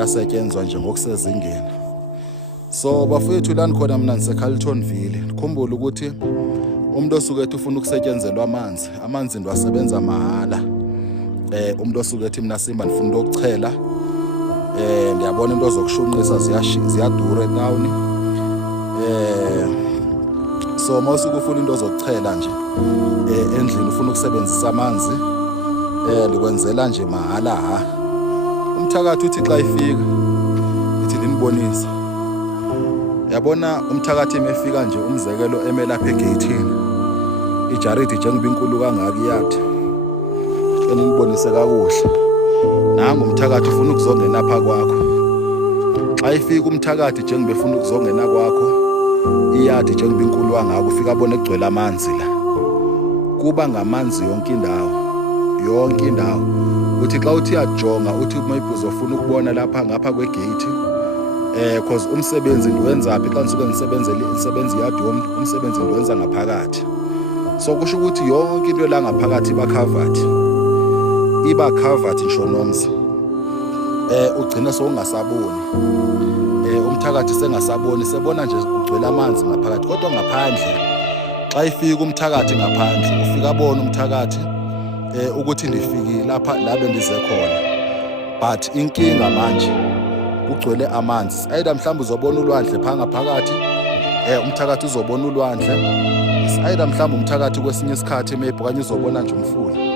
yasetshenzwa nje ngokusezingeni. So bafowethu lani khona mina ngiseCarltonville. Nikhumbule ukuthi umuntu osuke ethi ufuna ukusetshenzelwa amanzi ndo asebenza mahhala. Umuntu osuke ethi mina Simba ngifuna ukuchela ndiyabona into zokushunqisa ziyadura eTown. So mawusuke ufuna into zokuchela nje endlini ufuna ukusebenzisa amanzi likwenzela nje mahhala ha. Umthakathi uthi xa ifika ithi linibonisa. Yabona umthakathi emefika nje umzekelo emelapha egate-ini ijaridi njengoba inkulu kangaka iyathi enibonise kakuhle. Nangu umthakathi ufuna ukuzongena pha kwakho. Xa ifika umthakathi njengoba efuna ukuzongena kwakho iyathi njengoba inkulu kangaka ufika abone kugcwele amanzi la. Kuba ngamanzi yonke indawo. Uthi xa uthi yajonga uthi maybe uzofuna ukubona lapha ngapha kwegate because umsebenzi ndiwenza phi xa nisuke ngisebenzi yadi umsebenzi ndiwenza ngaphakathi. So kusho ukuthi yonke into la ngaphakathi iba covered ngisho nomzi. Ugcina sowungasaboni. Umthakathi sengasaboni sebona nje ugcwele amanzi ngaphakathi kodwa ngaphandle xa ifika umthakathi ngaphandle ufika abona umthakathi ukuthi ndifikile lapha la bendize khona. But inkinga manje kugcwele amanzi. Either mhlawumbe uzobona ulwandle pha ngaphakathi umthakathi uzobona ulwandle. Either mhlawumbe umthakathi kwesinye isikhathi maybe kanye uzobona nje umfula.